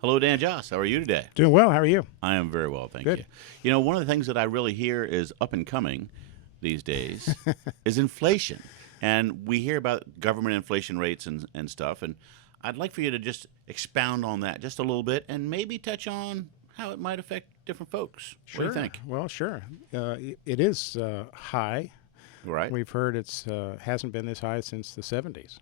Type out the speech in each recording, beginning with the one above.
Hello, Dan Joss. How are you today? Doing well. How are you? I am very well, thank Good. you. You know, one of the things that I really hear is up and coming these days is inflation. And we hear about government inflation rates and stuff. And I'd like for you to just expound on that just a little bit and maybe touch on how it might affect different folks. What do you think? Well, sure. It is high. Right? We've heard it's hasn't been this high since the 70s.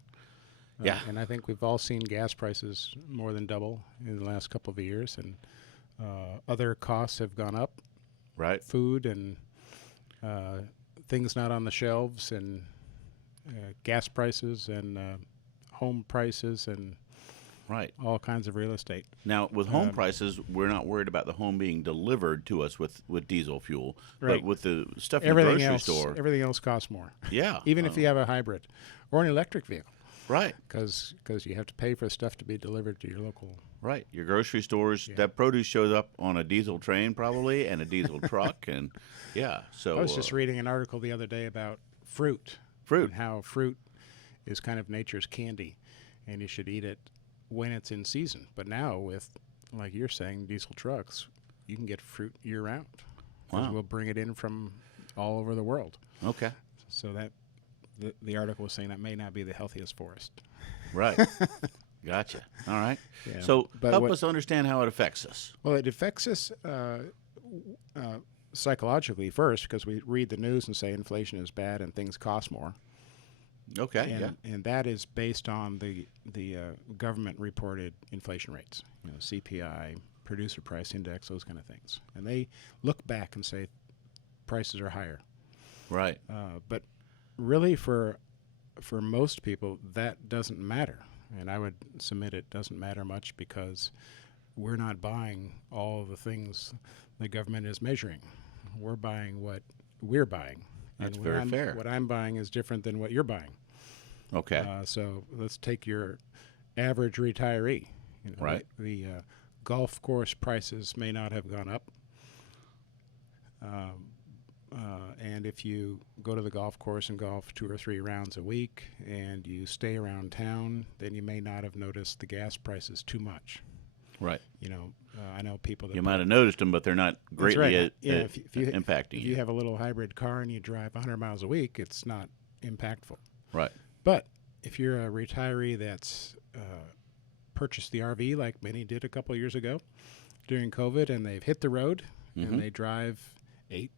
Yeah. And I think we've all seen gas prices more than double in the last couple of years, and other costs have gone up. Right? Food and things not on the shelves, and gas prices, and home prices, and Right. all kinds of real estate. Now, with home prices, we're not worried about the home being delivered to us with diesel fuel. Right. But with the stuff in the Everything grocery else, store. everything else costs more. Yeah. Even if you have a hybrid or an electric vehicle, Right. because you have to pay for stuff to be delivered to your local. Right. Your grocery stores, that produce shows up on a diesel train probably and a diesel truck. And yeah, so. I was just reading an article the other day about fruit. Fruit. And how fruit is kind of nature's candy, and you should eat it when it's in season. But now with, like you're saying, diesel trucks, you can get fruit year round. 'Cause Wow. we'll bring it in from all over the world. Okay. So that the article was saying that may not be the healthiest forest. Right. Gotcha. All right. Yeah. So But help what- us understand how it affects us. Well, it affects us psychologically first, because we read the news and say inflation is bad and things cost more, Okay. and Yeah. and that is based on the government reported inflation rates, CPI, producer price index, those kind of things, and they look back and say prices are higher. Right. But really, for most people, that doesn't matter, and I would submit it doesn't matter much, because we're not buying all the things the government is measuring. We're buying what we're buying. That's And very fair. What I'm buying is different than what you're buying. Okay. So let's take your average retiree. Right. The golf course prices may not have gone up. And if you go to the golf course and golf 2 or 3 rounds a week and you stay around town, then you may not have noticed the gas prices too much. Right. I know people that You might have noticed them, but they're not That's greatly right. If you, impacting if you have a little hybrid car and you drive 100 miles a week, it's not impactful. Right. But if you're a retiree that's purchased the RV like many did a couple of years ago during COVID, and they've hit the road and they drive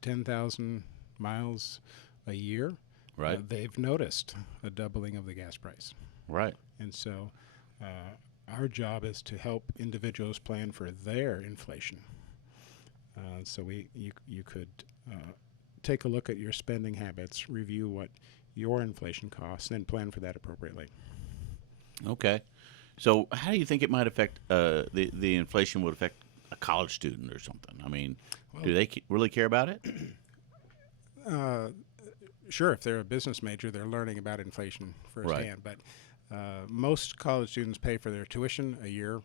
10,000 miles a year, Right. they've noticed a doubling of the gas price. Right. And so our job is to help individuals plan for their inflation. So you could take a look at your spending habits, review what your inflation costs, and then plan for that appropriately. Okay. So how do you think it might affect the inflation would affect a college student or something? I mean, do they really care about it? Sure, if they're a business major, they're learning about inflation firsthand. But most college students pay for their tuition a year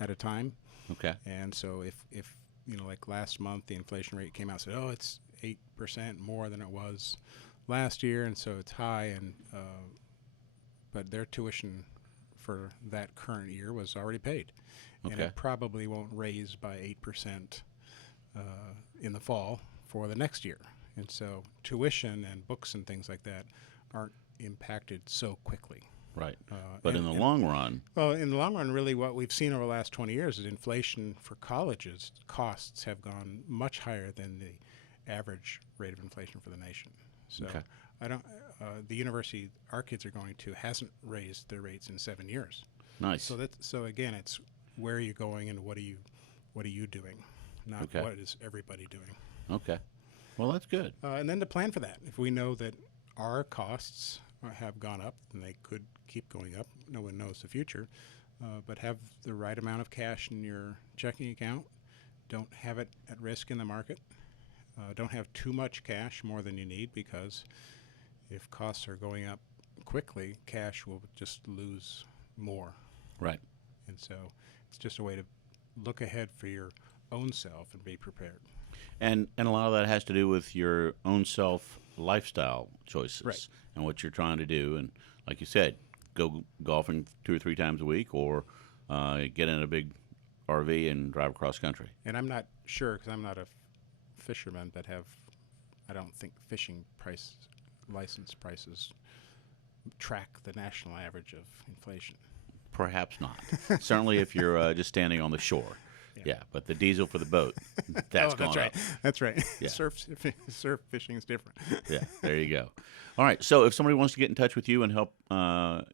at a time. Okay. And so if like last month, the inflation rate came out and said, oh, it's 8% more than it was last year, and so it's high. And but their tuition for that current year was already paid. And Okay. it probably won't raise by 8% in the fall for the next year. And so tuition and books and things like that aren't impacted so quickly. Right. But in the long run, Well, in the long run, really what we've seen over the last 20 years is inflation for colleges costs have gone much higher than the average rate of inflation for the nation. So Okay. I don't. The university our kids are going to hasn't raised their rates in 7 years. nice. So again, it's where are you going and what are you doing, not Okay. what is everybody doing. Okay. Well, that's good. And then to plan for that. If we know that our costs have gone up, and they could keep going up, no one knows the future, but have the right amount of cash in your checking account. Don't have it at risk in the market. Don't have too much cash, more than you need, because if costs are going up quickly, cash will just lose more. Right. And so it's just a way to look ahead for your own self and be prepared. And a lot of that has to do with your own self lifestyle choices Right. and what you're trying to do. And like you said, go golfing 2 or 3 times a week, or get in a big RV and drive across country. And I'm not sure because I'm not a fisherman, but I don't think fishing license prices track the national average of inflation. Perhaps not. Certainly if you're just standing on the shore. Yeah, but the diesel for the boat, that's gone right. up. That's right. Yeah. Surf fishing is different. Yeah, there you go. All right, so if somebody wants to get in touch with you and help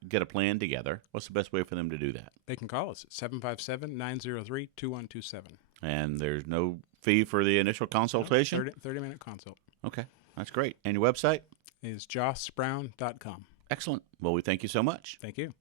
get a plan together, what's the best way for them to do that? They can call us at 757-903-2127. And there's no fee for the initial consultation? 30-minute consult. Okay, that's great. And your website? Is jossbrown.com. Excellent. Well, we thank you so much. Thank you.